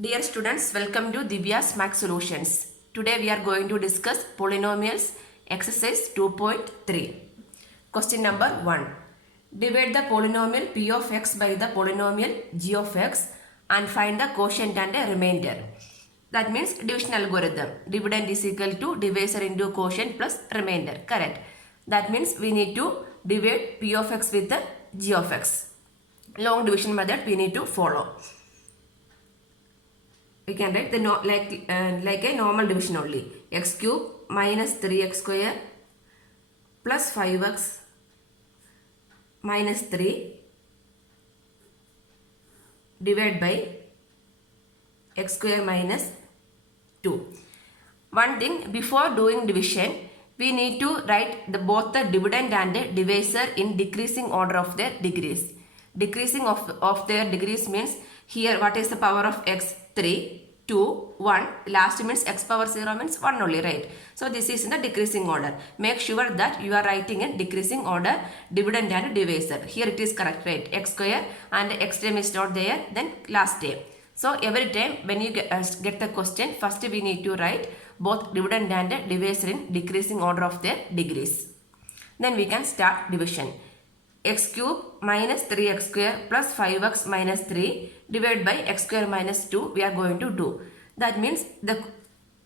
Dear students, welcome to Divya's Max Solutions. Today we are going to discuss Polynomials Exercise 2.3. Question number 1. Divide the polynomial p of x by the polynomial g of x and find the quotient and a remainder. That means division algorithm. Dividend is equal to divisor into quotient plus remainder. Correct. That means we need to divide p of x with the g of x. Long division method we need to follow. We can write the like a normal division only. X cube minus 3x square plus 5x minus 3 divided by x square minus 2. One thing, before doing division, we need to write both the dividend and the divisor in decreasing order of their degrees. Decreasing of their degrees means here what is the power of x? 3, 2, 1. Last means x power 0 means 1 only, right? So this is in the decreasing order. Make sure that you are writing in decreasing order dividend and divisor. Here it is correct, right? X square and x term is not there, then last term. So every time when you get the question, first we need to write both dividend and divisor in decreasing order of their degrees. Then we can start division. X cube minus 3x square plus 5x minus 3 divided by x square minus 2 we are going to do. That means the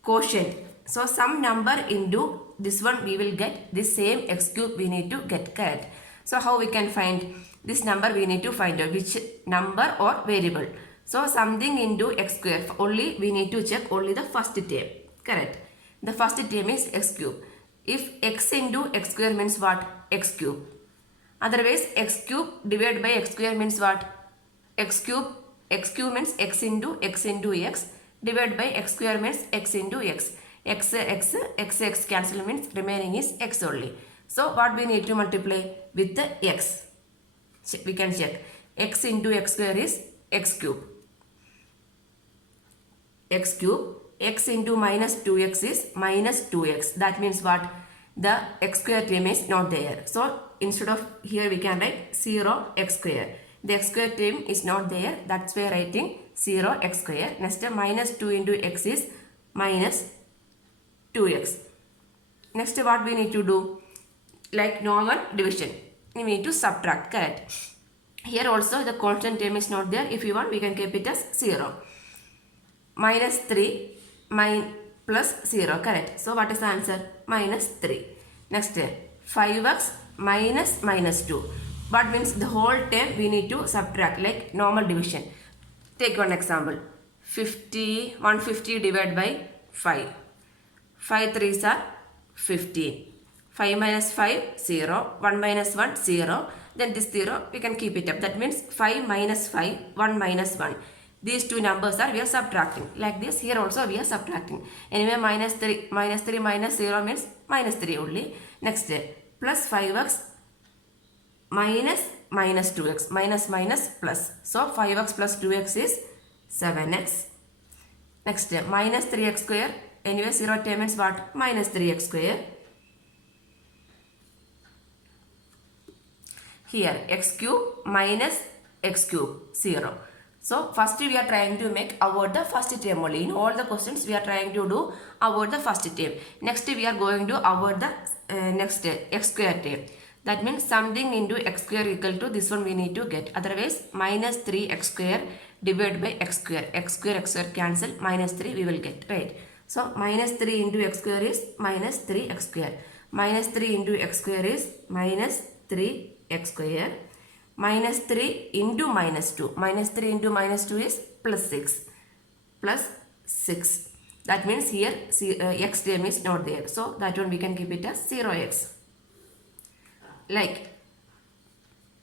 quotient. So some number into this one we will get this same x cube we need to get, correct. So how we can find this number? We need to find out which number or variable. So something into x square, only we need to check only the first term, correct. The first term is x cube. If x into x square means what? X cube. Otherwise x cube divided by x square means what? X cube means x into x divided by x square means x into x. X cancel means remaining is x only. So what we need to multiply with the x? We can check. X into x square is x cube. X cube. X into minus 2x is minus 2x. That means what? The x square term is not there. So instead of here we can write 0 x square. The x square term is not there. That's why writing 0 x square. Next minus 2 into x is minus 2x. Next what we need to do? Like normal division. We need to subtract, correct. Here also the constant term is not there. If you want we can keep it as 0. Minus 3 plus 0, correct. So what is the answer? Minus 3. Next 5x minus 2. What means the whole term we need to subtract like normal division. Take one example. 150 divided by 5. 5 3s are 15. 5 minus 5, 0. 1 minus 1, 0. Then this 0 we can keep it up. That means 5 minus 5, 1 minus 1. These two numbers we are subtracting. Like this, here also we are subtracting. Anyway, minus 3 minus 0 means minus 3 only. Next, plus 5x minus 2x. Minus plus. So, 5x plus 2x is 7x. Next, minus 3x square. Anyway, 0 term means what? Minus 3x square. Here, x cube minus x cube, 0. So, first we are trying to make avoid the first term only. In all the questions we are trying to do avoid the first term. Next we are going to avoid the next x square term. That means something into x square equal to this one we need to get. Otherwise minus 3x square divided by x square. X square cancel, minus 3 we will get, right. So, minus 3 into x square is minus 3x square. Minus 3 into x square is minus 3x square. Minus 3 into minus 2. Minus 3 into minus 2 is plus 6. Plus 6. That means here x term is not there. So that one we can keep it as 0x. Like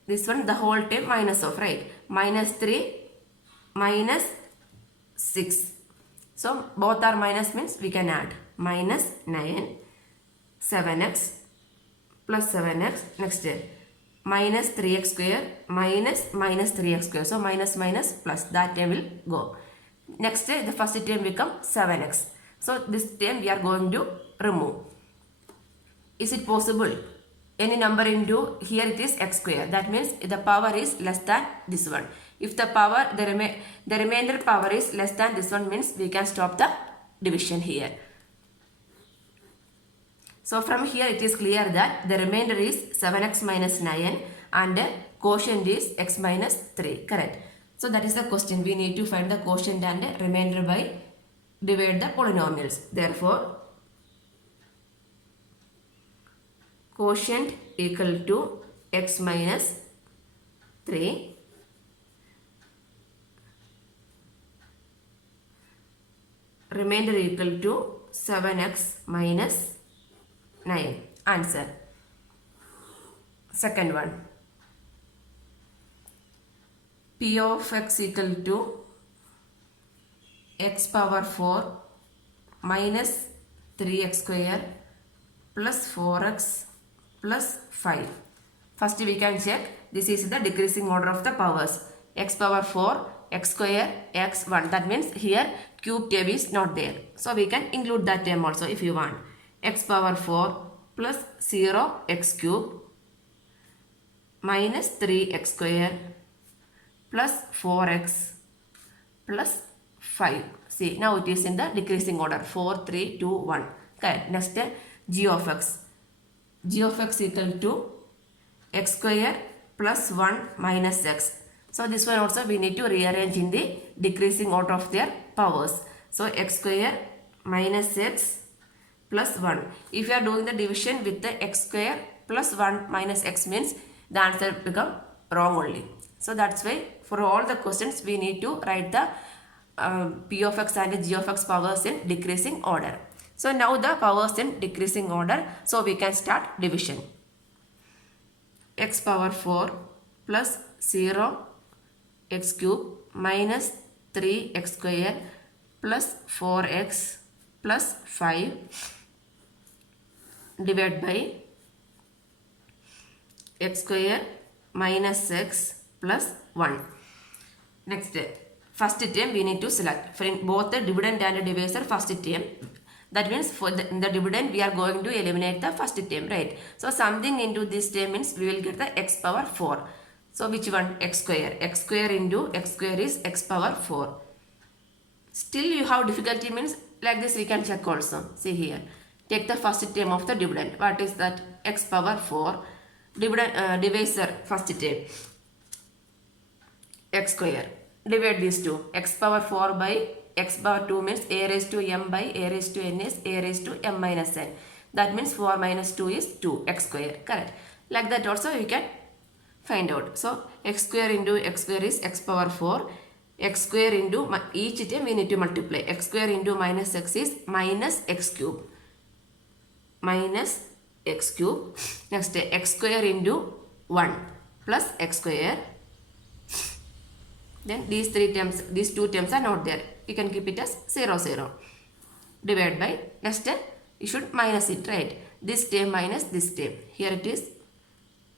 this one the whole term minus of, right. Minus 3 minus 6. So both are minus means we can add. Minus 9 7x plus 7x. Next minus 3x square minus 3x square. So minus plus, that term will go. Next the first term become 7x. So this term we are going to remove. Is it possible? Any number into here it is x square. That means the power is less than this one. If the power, the remainder power is less than this one, means we can stop the division here. So from here it is clear that the remainder is 7x minus 9 and quotient is x minus 3. Correct. So that is the question. We need to find the quotient and remainder by divide the polynomials. Therefore, quotient equal to x minus 3 remainder equal to 7x minus 9. Answer. Second one. P of x equal to x power 4 minus 3x square plus 4x plus 5. First we can check. This is the decreasing order of the powers. X power 4, x square, x 1. That means here cube term is not there. So we can include that term also if you want. X power 4 plus 0 x cube minus 3x square plus 4x plus 5. See, now it is in the decreasing order. 4, 3, 2, 1. Okay. Next, g of x. G of x equal to x square plus 1 minus x. So this one also we need to rearrange in the decreasing order of their powers. So x square minus x plus 1. If you are doing the division with the x square plus 1 minus x, means the answer become wrong only. So that's why for all the questions we need to write the p of x and g of x powers in decreasing order. So now the powers in decreasing order. So we can start division. X power 4 plus 0 x cube minus 3x square plus 4x plus 5 divided by x square minus x plus 1. Next, first term we need to select. For both the dividend and the divisor, first term. That means for the dividend we are going to eliminate the first term, right? So something into this term means we will get the x power 4. So which one? X square. X square into x square is x power 4. Still you have difficulty, means like this we can check also. See here. Take the first term of the dividend. What is that? X power 4. Dividend divisor first term. X square. Divide these two. X power 4 by x power 2 means a raised to m by a raised to n is a raised to m minus n. That means 4 minus 2 is 2. X square. Correct. Like that also you can find out. So x square into x square is x power 4. X square into each term we need to multiply. X square into minus x is minus x cube. Minus x cube. Next, x square into 1 plus x square. Then these two terms are not there. You can keep it as 0, 0. Divide by, next you should minus it, right? This term minus this term. Here it is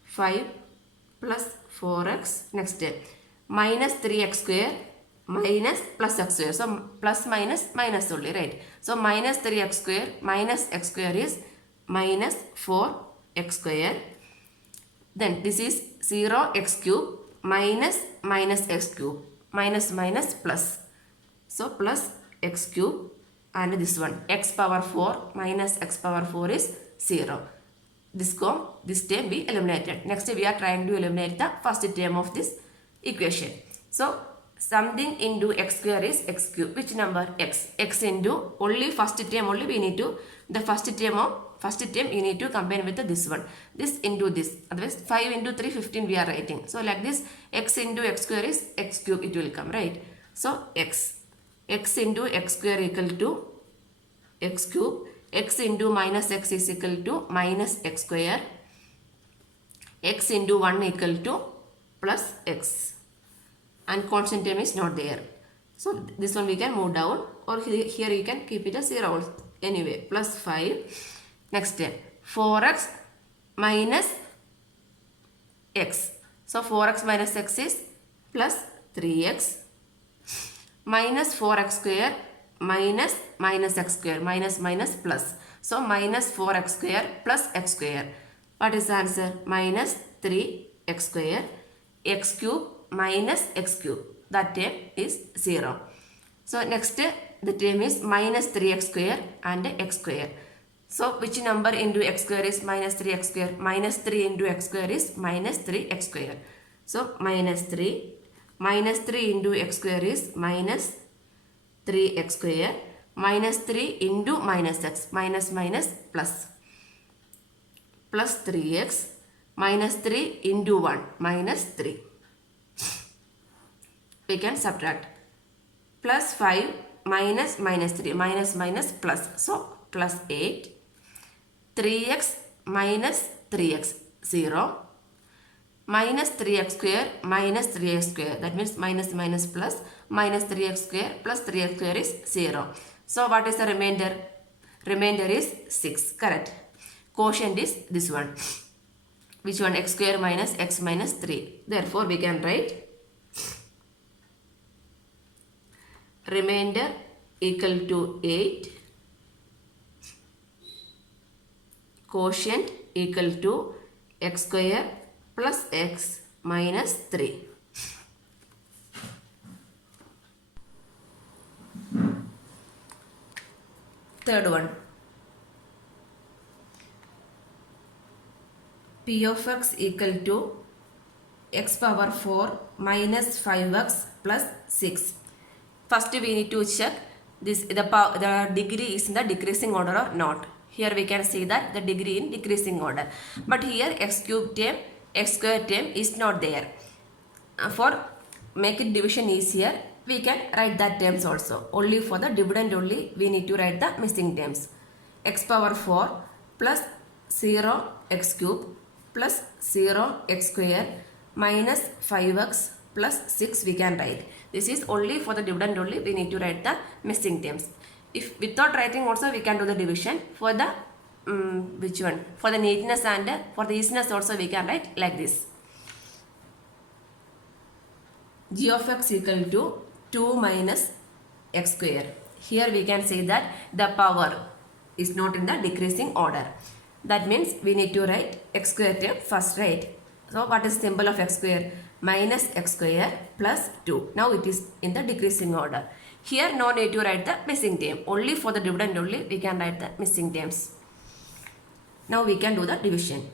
5 plus 4x. Next, minus 3x square minus plus x square. So plus minus minus only, right? So minus 3x square minus x square is minus 4x square. Then this is 0x cube minus minus x cube. Minus minus plus. So plus x cube, and this one x power 4 minus x power 4 is 0. This term we eliminated. Next we are trying to eliminate the first term of this equation. So something into x square is x cube. Which number? X. X into only first term only we need to, the first term you need to combine with this one. This into this. Otherwise 5 into 3, 15 we are writing. So like this, x into x square is x cube, it will come, right? So x. X into x square equal to x cube. X into minus x is equal to minus x square. X into 1 equal to plus x. And constant term is not there. So this one we can move down, or here you can keep it as 0 anyway. Plus 5. Next, 4x minus x. So 4x minus x is plus 3x minus 4x square minus minus x square. Minus minus plus. So minus 4x square plus x square. What is the answer? Minus 3x square. X cube minus x cube. That term is 0. So next the term is minus 3x square and x square. So which number into x square is minus 3x square? Minus 3 into x square is minus 3x square. So minus 3. Minus 3 into x square is minus 3x square. Minus 3 into minus x. Minus minus plus. Plus 3x. Minus 3 into 1. Minus 3. We can subtract. Plus 5 minus minus 3. Minus minus plus. So plus 8. 3x minus 3x 0. Minus 3x square minus 3x square. That means minus minus plus. Minus 3x square plus 3x square is 0. So what is the remainder? Remainder is 6. Correct. Quotient is this one. Which one? X square minus x minus 3. Therefore we can write remainder equal to 8. Quotient equal to x square plus x minus 3. Third one. P of x equal to x power 4 minus 5x plus 6. First we need to check this the degree is in the decreasing order or not. Here we can see that the degree in decreasing order. But here x cube term, x square term is not there. For making division easier, we can write that terms also. Only for the dividend only we need to write the missing terms. X power 4 plus 0 x cube plus 0 x square minus 5x plus 6 we can write. This is only for the dividend only we need to write the missing terms. If without writing also we can do the division. For the which one? For the neatness and for the easiness also we can write like this. G of x equal to 2 minus x square. Here we can say that the power is not in the decreasing order. That means we need to write x square term first, right? So what is symbol of x square? Minus x square plus 2. Now it is in the decreasing order. Here no need to write the missing term. Only for the dividend only we can write the missing terms. Now we can do the division.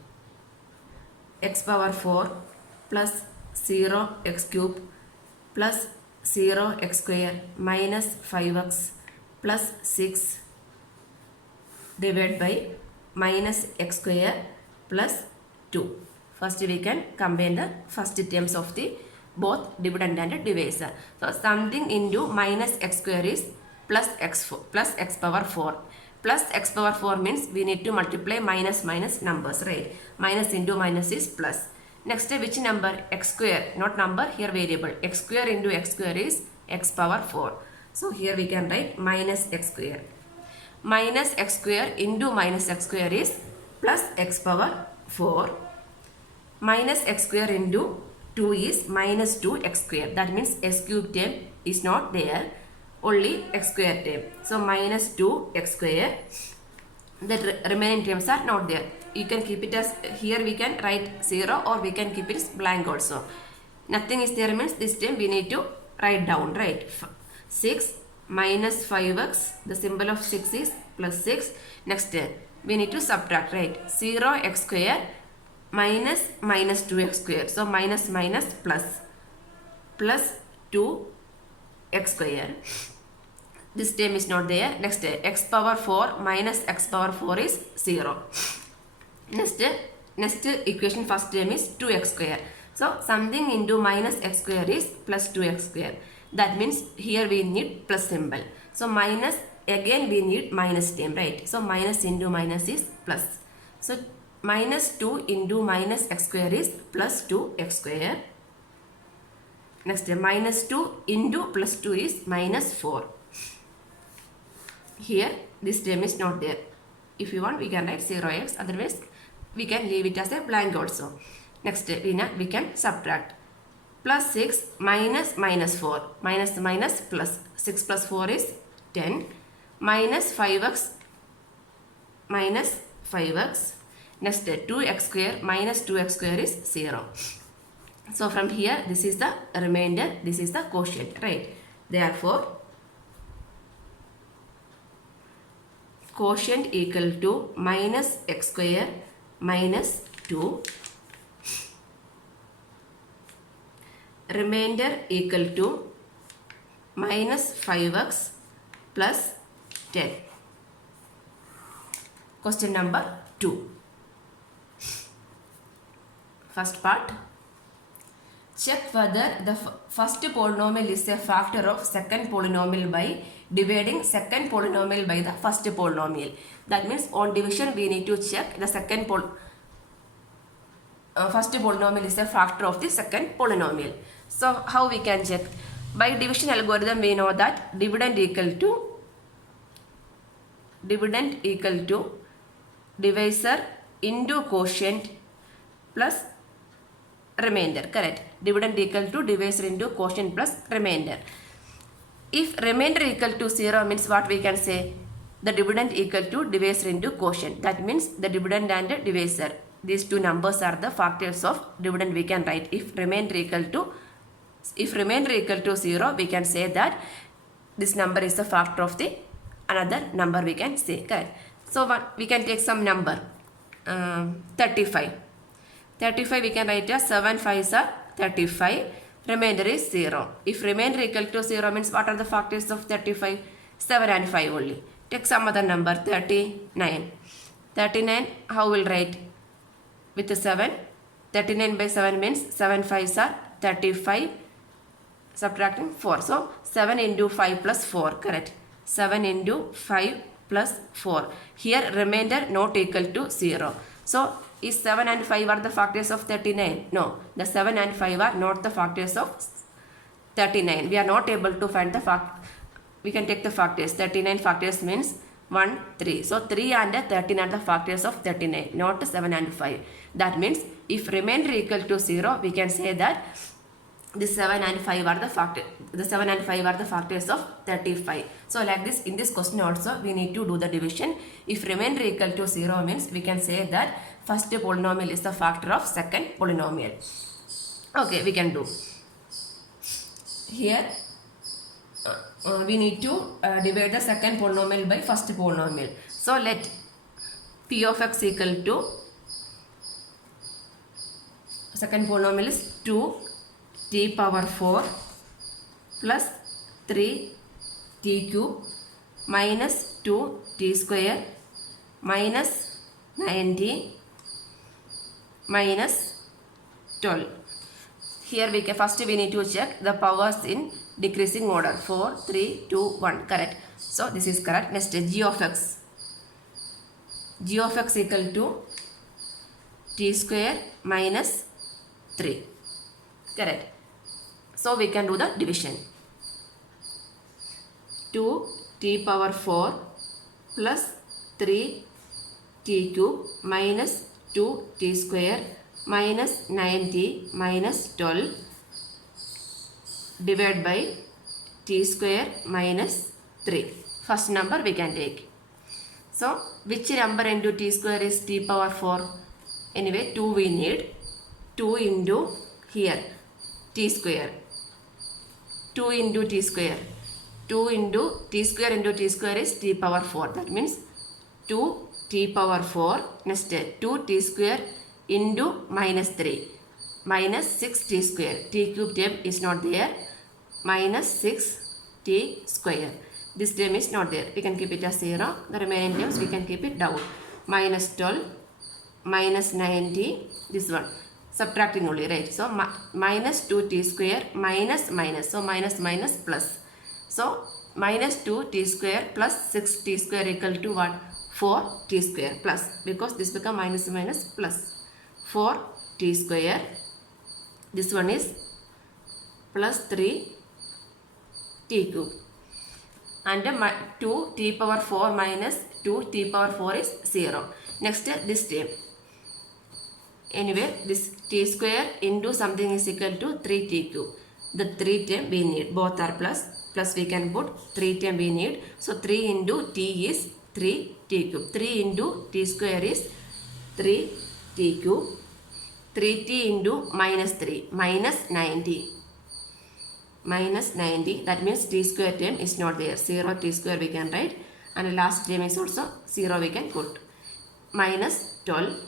X power 4 plus 0 x cube plus 0 x square minus 5x plus 6 divided by minus x square plus 2. First we can combine the first terms of the both dividend and divisor. So something into minus x square is plus x power 4. Plus x power 4 means we need to multiply minus numbers, right? Minus into minus is plus. Next which number? X square, not number, here variable. X square into x square is x power 4. So here we can write minus x square. Minus x square into minus x square is plus x power 4. Minus x square into 2 is minus 2x square. That means x cube term is not there. Only x square term. So minus 2x square. The remaining terms are not there. You can keep it as, here we can write 0 or we can keep it as blank also. Nothing is there means this term we need to write down, right? 6 minus 5x. The symbol of 6 is plus 6. Next we need to subtract, right? 0x square minus 2x square. So minus plus 2x square. This term is not there. Next x power 4 minus x power 4 is 0. Next equation first term is 2x square. So something into minus x square is plus 2x square. That means here we need plus symbol. So minus, again we need minus term, right? So minus into minus is plus. So minus 2 into minus x square is plus 2x square. Next minus 2 into plus 2 is minus 4. Here this term is not there. If you want we can write 0x, otherwise we can leave it as a blank also. Next we can subtract. Plus 6 minus 4. Minus plus. 6 plus 4 is 10. Minus 5x. Next 2x square minus 2x square is 0. So from here, this is the remainder, this is the quotient, right? Therefore, quotient equal to minus x square minus 2. Remainder equal to minus 5x plus 10. Question number 2. First part. Check whether the first polynomial is a factor of second polynomial by dividing second polynomial by the first polynomial. That means on division we need to check the first polynomial is a factor of the second polynomial. So how we can check? By division algorithm we know that dividend equal to divisor into quotient plus remainder, correct? Dividend equal to divisor into quotient plus remainder. If remainder equal to 0 means what we can say? The dividend equal to divisor into quotient. That means the dividend and divisor. These two numbers are the factors of dividend we can write. If remainder equal to 0, we can say that this number is the factor of the another number we can say, correct? So we can take some number, 35. 35 we can write as 7 5s are 35. Remainder is 0. If remainder equal to 0 means what are the factors of 35? 7 and 5 only. Take some other number, 39. 39 how will write? With 7. 39 by 7 means 7 5s are 35. Subtracting 4. So 7 into 5 plus 4, correct? 7 into 5 plus 4. Here remainder not equal to 0. So is 7 and 5 are the factors of 39? No, the 7 and 5 are not the factors of 39. We are not able to find the fact. We can take the factors. 39 factors means 1, 3. So 3 and 13 are the factors of 39, not 7 and 5. That means if remainder equal to 0, we can say that the 7 and 5 are the factor. The 7 and 5 are the factors of 35. So like this, in this question also we need to do the division. If remainder equal to 0 means we can say that first polynomial is the factor of second polynomial. Okay, we can do. Here we need to divide the second polynomial by first polynomial. So let p of x equal to second polynomial is 2t power 4 plus 3t cube minus 2t square minus 90 minus 12. Here we can first we need to check the powers in decreasing order. 4, 3, 2, 1, correct? So this is correct. Next, g of x. G of x equal to t square minus 3, correct? So we can do the division. 2t power 4 plus 3t cube minus 2t square minus 90 minus 12 divided by t square minus 3. First number we can take. So which number into t square is t power 4? Anyway 2 we need. 2 into here t square. 2 into t square. 2 into t square into t square is t power 4. That means 2t power 4. Next 2t square into minus 3. Minus 6t square. T cube term is not there. Minus 6t square. This term is not there. We can keep it as 0. The remaining terms we can keep it down. Minus 12. Minus 90. This one. Subtracting only, right? So minus 2t square minus minus. So minus minus plus. So minus 2t square plus 6t square equal to what? 4t square plus. Because this become minus minus plus. 4t square. This one is plus 3t cube. And 2t power 4 minus 2t power 4 is 0. Next this term. Anyway, this t square into something is equal to 3t cube. The 3 term we need. Both are plus. Plus we can put 3 term we need. So 3 into t is 3t cube. 3 into t square is 3t cube. 3t into minus 3, minus 90. Minus 90, that means t square term is not there. 0 t square we can write, and last term is also 0 we can put. Minus 12,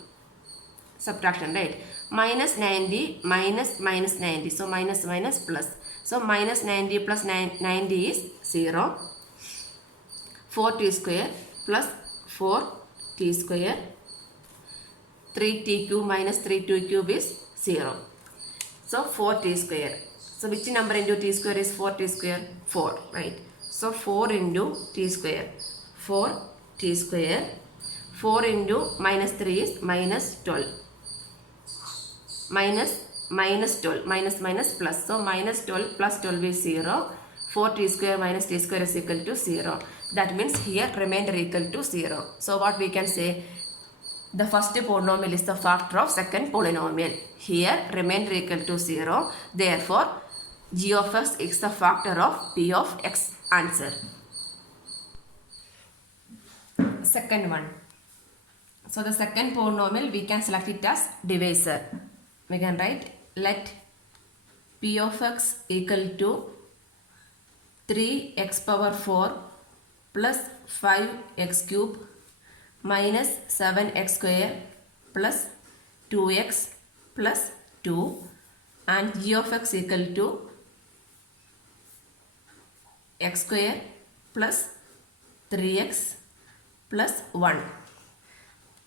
subtraction, right? Minus 90 minus minus 90, so minus minus plus. So minus 90 plus 90 is 0. 4t square plus 4t square. 3t cube minus 3t cube is 0. So 4t square. So which number into t square is 4t square? 4, right? So 4 into t square. 4t square. 4 into minus 3 is minus 12. Minus 12. Minus minus plus. So minus 12 plus 12 is 0. 4t square minus t square is equal to 0. That means here remainder equal to 0. So what we can say? The first polynomial is the factor of second polynomial. Here remainder equal to 0. Therefore, g of x is the factor of p of x. Answer. Second one. So the second polynomial we can select it as divisor. We can write let p of x equal to 3x power 4 plus 5x cube minus 7x square plus 2x plus 2, and g of x equal to x square plus 3x plus 1.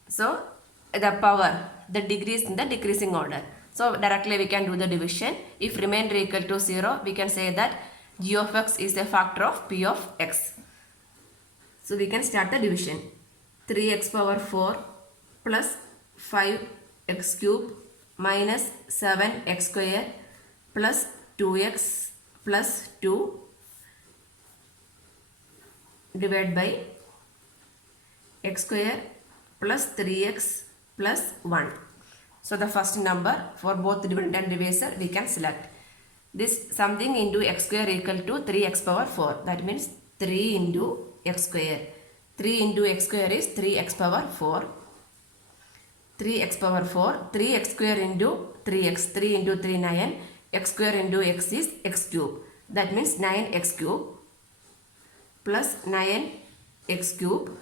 So the power, the degree is in the decreasing order. So directly we can do the division. If remainder equal to 0, we can say that g of x is a factor of p of x. So we can start the division. 3x power 4 plus 5x cube minus 7x square plus 2x plus 2 divided by x square plus 3x plus 1. So the first number for both dividend and divisor we can select. This something into x square equal to 3x power 4. That means 3 into x square. 3 into x square is 3x power 4. 3x power 4. 3x square into 3x. 3 into 3 9. X square into x is x cube. That means 9x cube plus 9x cube.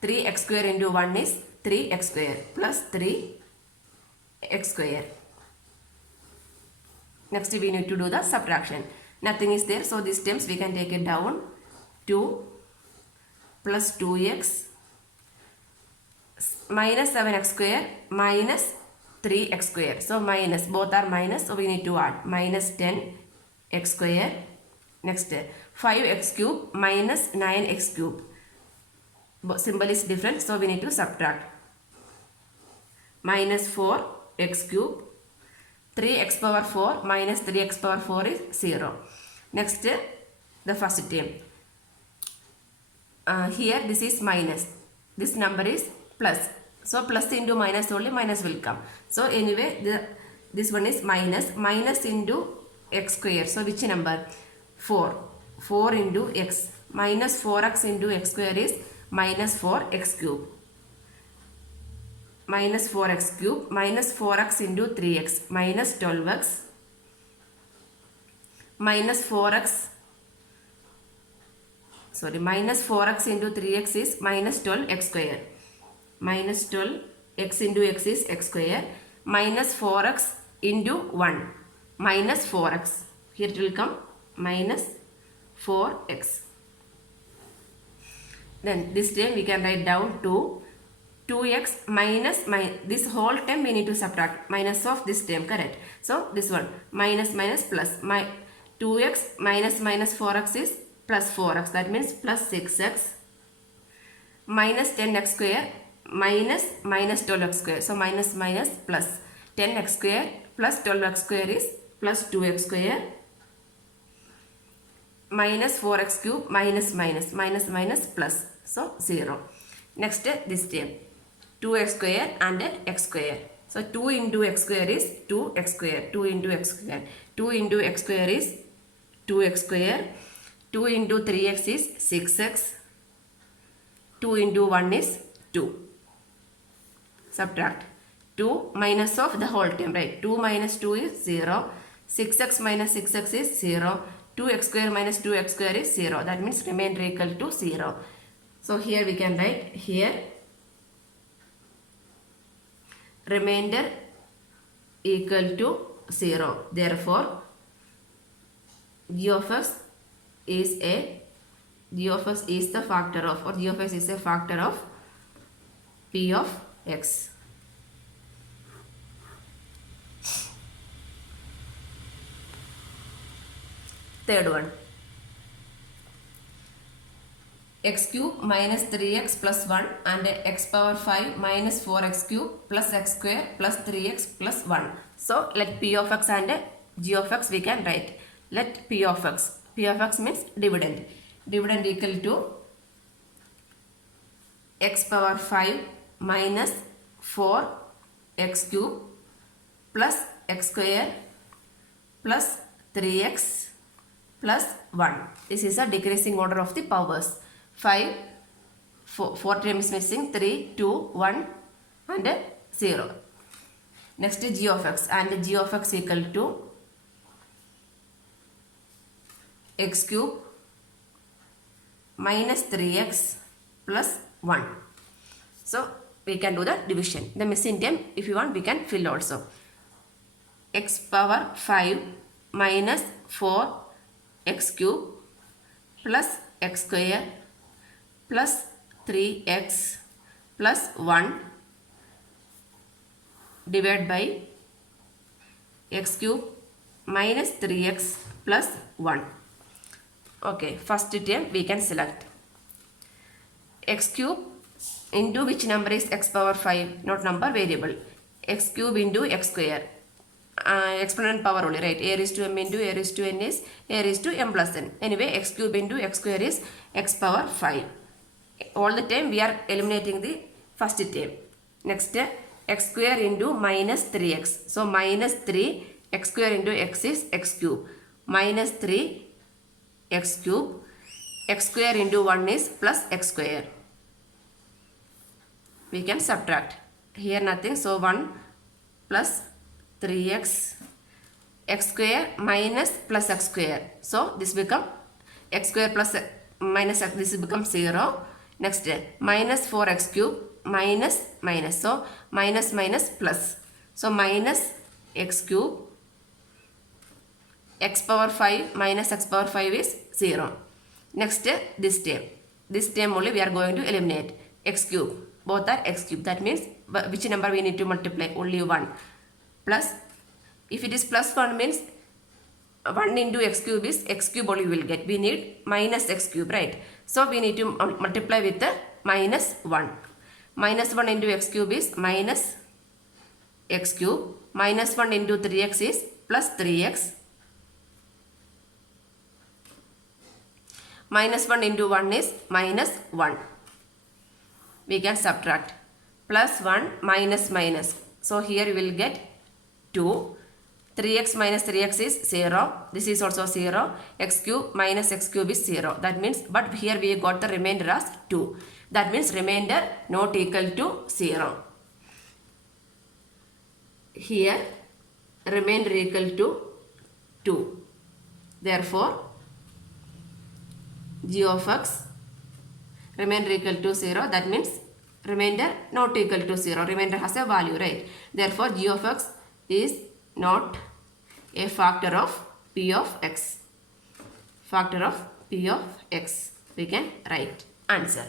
3x square into 1 is 3x square plus 3x square. Next we need to do the subtraction. Nothing is there, so these terms we can take it down. 2 plus 2x minus 7x square minus 3x square. So minus, both are minus, so we need to add minus 10x square. Next 5x cube minus 9x cube. Symbol is different, so we need to subtract. Minus 4x cube. 3x power 4 minus 3x power 4 is 0. Next the first term. Here this is minus. This number is plus. So plus into minus only, minus will come. So anyway, this one is minus. Minus into x square. So which number? 4. 4 into x. Minus 4x into x square is minus 4x cube. Minus 4x cube. Minus 4x into 3x. Minus 12x. Minus 4x. Sorry, minus 4x into 3x is minus 12x square. Minus 12x into x is x square. Minus 4x into 1. Minus 4x. Here it will come minus 4x. Then this term we can write down to 2x minus this whole term we need to subtract. Minus of this term, correct? So this one minus minus plus. 2x minus minus 4x is plus 4x. That means plus 6x minus 10x square minus minus 12x square. So minus minus plus 10x square plus 12x square is plus 2x square minus 4x cube minus minus minus minus plus. So 0. Next this term 2x square and x square. So 2 into x square is 2x square. 2 into x square. 2 into x square is 2x square. 2 into 3x is 6x. 2 into 1 is 2. Subtract. 2 minus of the whole term, right? 2 minus 2 is 0. 6x minus 6x is 0. 2x square minus 2x square is 0. That means remainder equal to 0. So here we can write here remainder equal to 0. Therefore, g of x is the factor of, or g of x is a factor of p of x. Third one, x cube minus 3x plus 1 and x power 5 minus 4x cube plus x square plus 3x plus 1. So let p of x and g of x we can write. Let p of x means dividend. Dividend equal to x power 5 minus 4x cube plus x square plus 3x plus 1. This is a decreasing order of the powers. 5, 4 terms missing, 3, 2, 1 and 0. Next is g of x, and g of x equal to x cube minus 3x plus 1. So we can do the division. The missing term, if you want, we can fill also. X power 5 minus 4x cube plus x square plus 3x plus 1 divided by x cube minus 3x plus 1. Okay, first term we can select x cube into which number is x power 5, not number, variable. X cube into x square. Exponent power only, right? A raised to m into a raised to n is a raised to m plus n. Anyway, x cube into x square is x power 5. All the time we are eliminating the first term. Next, x square into minus 3x. So minus 3 x square into x is x cube. Minus 3 x cube. X square into 1 is plus x square. We can subtract. Here nothing. So 1 plus 3x x square minus plus x square. So this become x square plus minus x. This becomes 0. Next, minus 4x cube minus minus. So minus minus plus. So minus x cube. X power 5 minus x power 5 is 0. Next, this term. This term only we are going to eliminate. X cube. Both are x cube. That means which number we need to multiply? Only 1. Plus, if it is plus 1 means 1 into x cube is x cube only we will get. We need minus x cube, right? So we need to multiply with the minus 1. Minus 1 into x cube is minus x cube. Minus 1 into 3x is plus 3x. Minus 1 into 1 is minus 1. We can subtract. Plus 1 minus minus. So here we will get 2. 3x minus 3x is 0. This is also 0. X cube minus x cube is 0. That means, but here we got the remainder as 2. That means remainder not equal to 0. Here remainder equal to 2. Therefore, g of x remainder equal to 0. That means remainder not equal to 0. Remainder has a value, right? Therefore, g of x is not a factor of p of x. Factor of p of x. We can write answer.